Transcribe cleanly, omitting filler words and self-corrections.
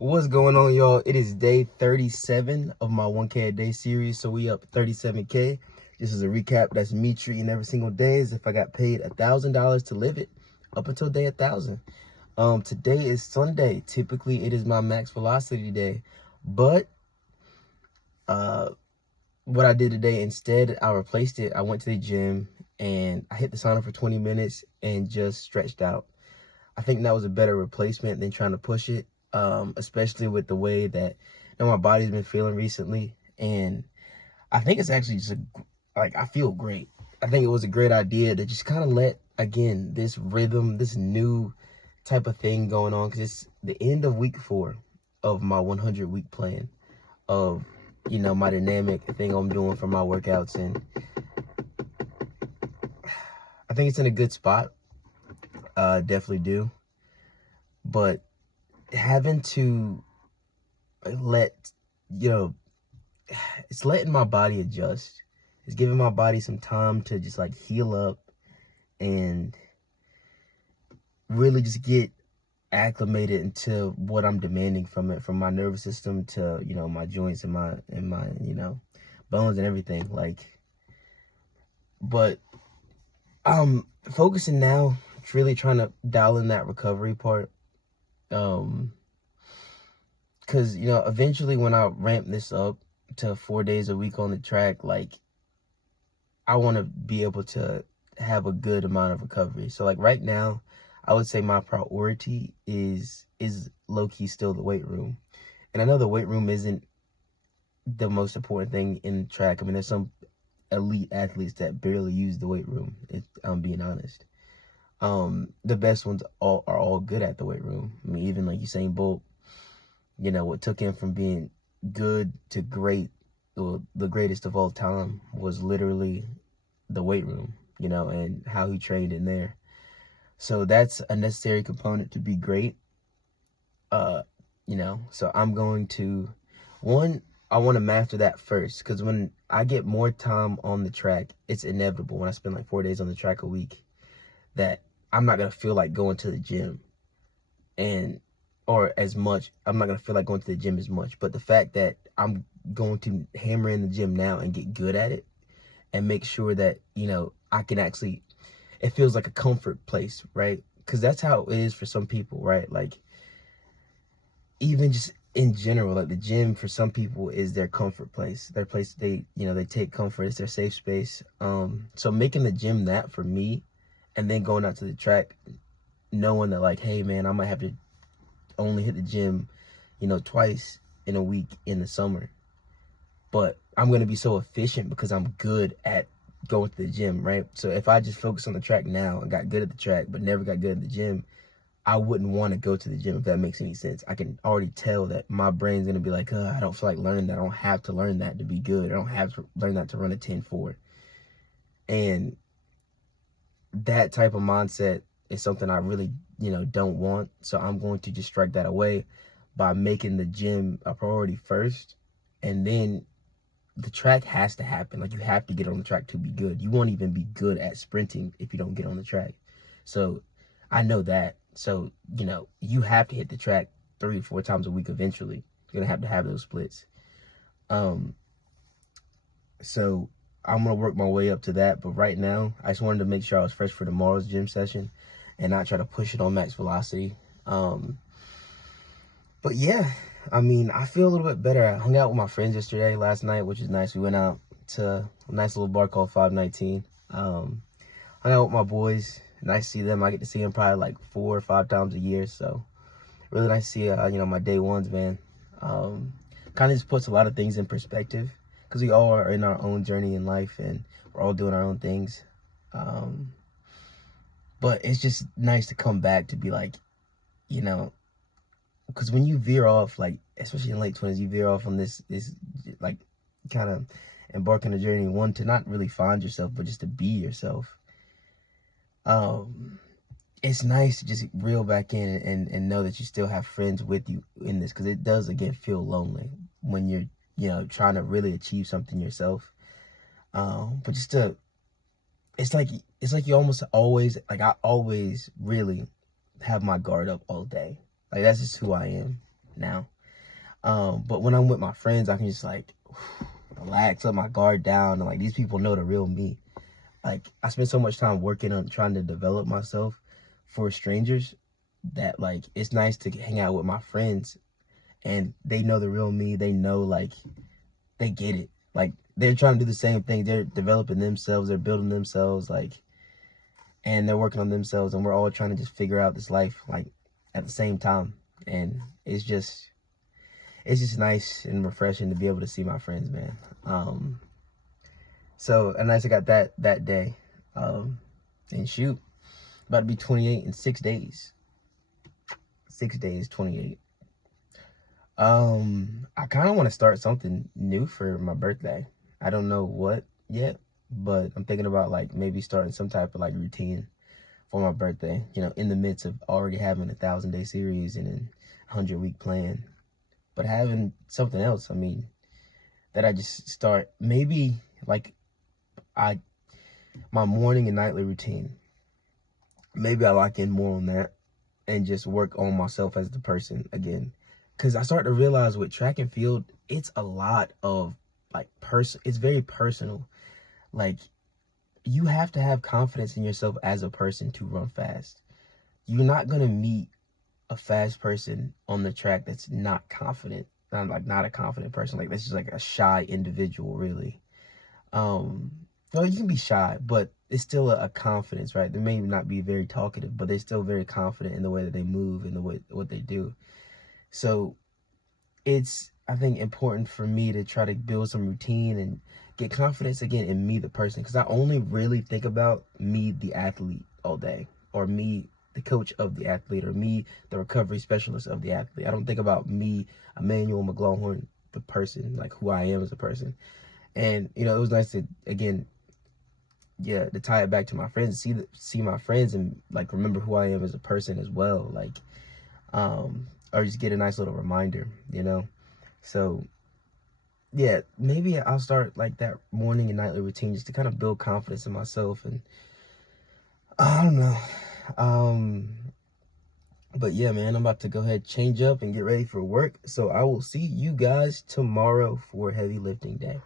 What's going on, y'all? It is day 37 of my 1K a day series, so we up 37K. This is a recap. That's me treating every single day as if I got paid $1,000 to live it up until day 1,000. Today is Sunday. Typically, it is my max velocity day, but what I did today, instead, I replaced it. I went to the gym and I hit the sauna for 20 minutes and just stretched out. I think that was a better replacement than trying to push it, especially with the way that my body's been feeling recently. And I think it's actually just I feel great. I think it was a great idea to just kind of let, again, this rhythm, this new type of thing going on, because it's the end of week 4 of my 100-week plan of, my dynamic thing I'm doing for my workouts. And I think it's in a good spot. Definitely do. But having to it's letting my body adjust. It's giving my body some time to just heal up and really just get acclimated into what I'm demanding from it, from my nervous system to, my joints and my bones and everything. But I'm focusing now, really trying to dial in that recovery part. Because, eventually when I ramp this up to 4 days a week on the track, I want to be able to have a good amount of recovery. So right now, I would say my priority is low-key still the weight room. And I know the weight room isn't the most important thing in track. I mean, there's some elite athletes that barely use the weight room, if I'm being honest. The best ones are all good at the weight room. I mean, even Usain Bolt, what took him from being good to great, or the greatest of all time, was literally the weight room, and how he trained in there. So that's a necessary component to be great. So I'm going to, I want to master that first, because when I get more time on the track, it's inevitable when I spend 4 days on the track a week that I'm not going to feel like going to the gym or as much. I'm not going to feel like going to the gym as much. But the fact that I'm going to hammer in the gym now and get good at it and make sure that, I can actually, it feels like a comfort place, right? Because that's how it is for some people, right? Even just in general, the gym for some people is their comfort place, their place they take comfort. It's their safe space. So making the gym that for me, and then going out to the track, knowing that hey man, I might have to only hit the gym, twice in a week in the summer, but I'm going to be so efficient because I'm good at going to the gym, right? So if I just focus on the track now and got good at the track but never got good at the gym, I wouldn't want to go to the gym, if that makes any sense. I can already tell that my brain's going to be like, I don't feel like learning that. I don't have to learn that to be good. I don't have to learn that to run a 10-4. And that type of mindset is something I really, don't want. So I'm going to just strike that away by making the gym a priority first. And then the track has to happen. You have to get on the track to be good. You won't even be good at sprinting if you don't get on the track. So I know that. So, you have to hit the track 3 or 4 times a week eventually. You're going to have those splits. So I'm going to work my way up to that. But right now, I just wanted to make sure I was fresh for tomorrow's gym session and not try to push it on max velocity. But yeah, I mean, I feel a little bit better. I hung out with my friends last night, which is nice. We went out to a nice little bar called 519. Hung out with my boys. Nice to see them. I get to see them probably 4 or 5 times a year. So really nice to see, my day ones, man. Kind of just puts a lot of things in perspective, because we all are in our own journey in life and we're all doing our own things. But it's just nice to come back to be because when you veer off, especially in late 20s, you veer off on this kind of embark on a journey, one, to not really find yourself, but just to be yourself. It's nice to just reel back in and know that you still have friends with you in this, because it does, again, feel lonely when you're, trying to really achieve something yourself. But just to, it's like you almost always, I always really have my guard up all day. That's just who I am. now. But when I'm with my friends, I can just like relax, let my guard down, and like these people know the real me. Like I spend so much time working on trying to develop myself for strangers that like it's nice to hang out with my friends and they know the real me. They know, like, they get it. Like they're trying to do the same thing. They're developing themselves, they're building themselves, like, and they're working on themselves, and we're all trying to just figure out this life like at the same time. And it's just nice and refreshing to be able to see my friends, man. So a nice I got that day. And shoot, about to be 28 in 6 days. 6 days, 28. I kind of want to start something new for my birthday. I don't know what yet, but I'm thinking about like maybe starting some type of like routine for my birthday, you know, in the midst of already having a 1,000-day series and a 100-week plan, but having something else. I mean, that I just start maybe like my morning and nightly routine. Maybe I lock in more on that and just work on myself as the person again. Because I start to realize with track and field, it's a lot of like it's very personal. Like you have to have confidence in yourself as a person to run fast. You're not going to meet a fast person on the track that's not confident. Not a confident person. Like that's just like a shy individual, really. Well, you can be shy, but it's still a confidence, right? They may not be very talkative, but they're still very confident in the way that they move and the way what they do. So it's, I think, important for me to try to build some routine and get confidence again in me, the person, because I only really think about me, the athlete, all day, or me, the coach of the athlete, or me, the recovery specialist of the athlete. I don't think about me, Emmanuel McLaughlin, the person, like who I am as a person. And, you know, it was nice to, again, to tie it back to my friends, see my friends and like remember who I am as a person as well, like, or just get a nice little reminder, you know. So yeah, maybe I'll start like that morning and nightly routine just to kind of build confidence in myself. And I don't know, but yeah, man, I'm about to go ahead, change up and get ready for work. So I will see you guys tomorrow for heavy lifting day.